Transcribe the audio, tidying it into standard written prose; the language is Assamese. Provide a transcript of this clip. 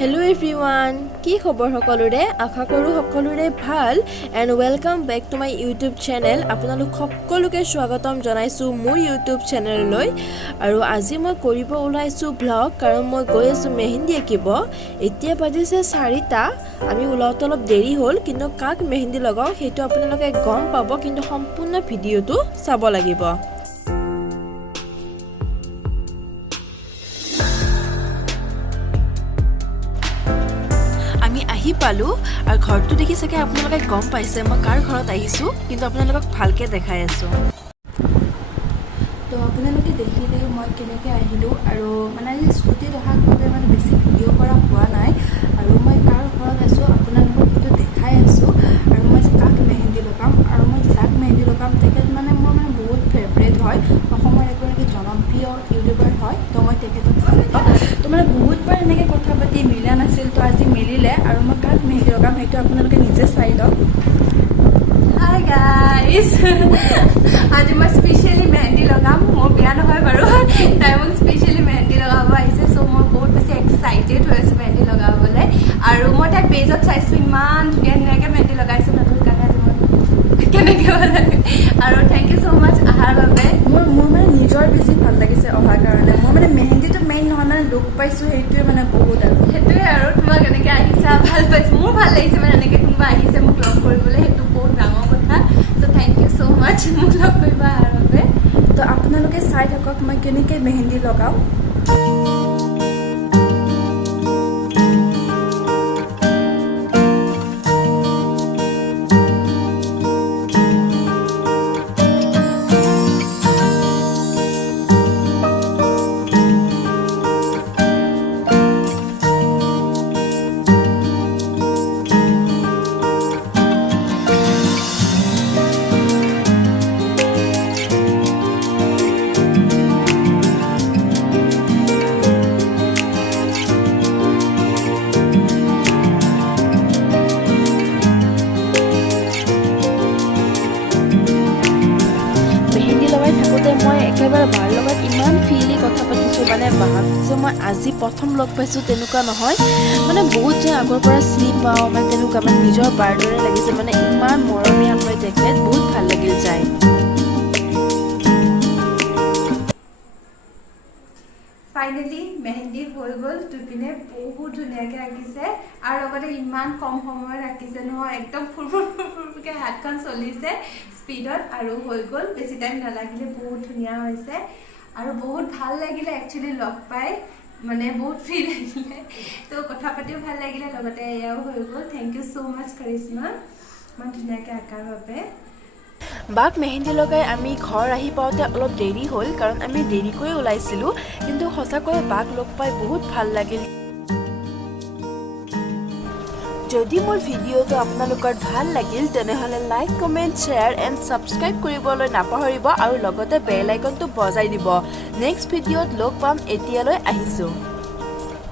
Hello everyone, কি খবৰ সকলোৰে আশা কৰো সকলোৰে ভাল and welcome back to my YouTube channel আপোনালোক সকলোকে স্বাগতম জনাইছো মোৰ YouTube চেনেললৈ আৰু আজি মই কৰিব ওলাইছো ব্লগ কাৰণ মই গৈ আছো মেহেন্দি আঁকিব এতিয়া বাজিছে 4টা আমি ওলাওতে অলপ দেৰি হ'ল কিন্তু কাক মেহেন্দি লগাও সেইটো আপোনালোকে গম পাব কিন্তু সম্পূৰ্ণ ভিডিওটো চাব লাগিব আহি পালো আৰু ঘৰটো দেখি সকে আপোনালোকে গম পাইছে মই কাৰ ঘৰত আহিছো কিন্তু আপোনালোকক ভালকে দেখাই আছো তো আপোনালোকে দেখিলে মই কেনেকৈ আহিলো আৰু মানে স্কুটি অহাৰ বাবে মানে বেছি ভিডিঅ' কৰা হোৱা নাই আৰু মই কাৰ ঘৰত আছো আপোনালোকক সেইটো দেখাই আছো আৰু মই কাক মেহেন্দি লগাম আৰু মই যাক মেহেন্দি লগাম তেখেত মানে মোৰ মানে বহুত ফেভৰেট হয় অসমৰ এগৰাকী জনপ্ৰিয় ইউটিউবাৰ হয় তো মই তেখেতক চিনি পাওঁ তো মানে বহুতবাৰ এনেকৈ কথা পাতি মিলা নাছিল তো আজি মিলিলে আৰু মই কাক মেহেন্দি লগাম সেইটো আপোনালোকে নিজে চাই লওক হাই গাইজ আজি মই স্পেচিয়েলি মেহেন্দি লগাম মোৰ বিয়া নহয় বাৰু তাই মোক স্পেচিয়েলি মেহেন্দি লগাব আহিছে চ' মই বহুত বেছি এক্সাইটেড হৈ আছোঁ মেহেন্দি লগাবলৈ আৰু মই তাইৰ পেজত চাইছোঁ ইমান ধুনীয়া ধুনীয়াকৈ মেহেন্দি লগাইছোঁ নতুন কাৰণে আজি মই কেনেকৈ লাগে আৰু থেংক ইউ ছ' মাছ অহাৰ বাবে মোৰ মানে নিজৰ বেছি ভাল লাগিছে অহাৰ কাৰণে মই মানে মেহেন্দিটো মেইন নহয় মানে লুক পাইছোঁ সেইটোৱে মানে বহুত আৰু সেইটোৱে আৰু তোমাক এনেকৈ আহিছা ভাল পাইছোঁ মোৰ ভাল লাগিছে মানে এনেকৈ কোনোবা আহিছে মোক লগ কৰিবলৈ সেইটো বহুত ডাঙৰ কথা চ' থেংক ইউ ছ' মাছ মোক লগ কৰিব অহাৰ বাবে তো আপোনালোকে চাই থাকক মই কেনেকৈ মেহেন্দি লগাওঁ মই একেবাৰে বাৰ লগত ইমান ফ্ৰীলি কথা পাতিছোঁ মানে ভাবিছোঁ মই আজি প্ৰথম লগ পাইছোঁ তেনেকুৱা নহয় মানে বহুত যে আগৰ পৰা চিনি পাওঁ মানে তেনেকুৱা মানে নিজৰ বাৰ দৰে লাগিছে মানে ইমান মৰমীয়াল হয় তেখেত বহুত ভাল লাগিল যায় ফাইনেলি মেহেন্দি হৈ গ'ল দুপিনে বহুত ধুনীয়াকৈ আঁকিছে আৰু লগতে ইমান কম সময়ত আঁকিছে নহয় একদম ফুৰফুৰকৈ হাতখন চলিছে স্পীডত আৰু হৈ গ'ল বেছি টাইম নালাগিলে বহুত ধুনীয়া হৈছে আৰু বহুত ভাল লাগিলে একচুৱেলি লগ পাই মানে বহুত ফ্ৰী লাগিলে তো কথা পাতিও ভাল লাগিলে লগতে এয়াও হৈ গ'ল থেংক ইউ ছ' মাছ কৰিশ্মা ইমান ধুনীয়াকৈ আঁকাৰ বাবে বাক মেহেন্দি লগাই আমি ঘৰ আহি পাওঁতে অলপ দেৰি হ'ল কাৰণ আমি দেৰিকৈ ওলাইছিলোঁ কিন্তু সঁচাকৈ বাক লগ পাই বহুত ভাল লাগিল যদি মোৰ ভিডিঅ'টো আপোনালোকৰ ভাল লাগিল তেনেহ'লে like comment share and subscribe কৰিবলৈ নাপাহৰিব আৰু লগতে বেল আইকনটো বজাই দিব নেক্সট ভিডিঅ'ত লগ পাম এতিয়ালৈ আহিছোঁ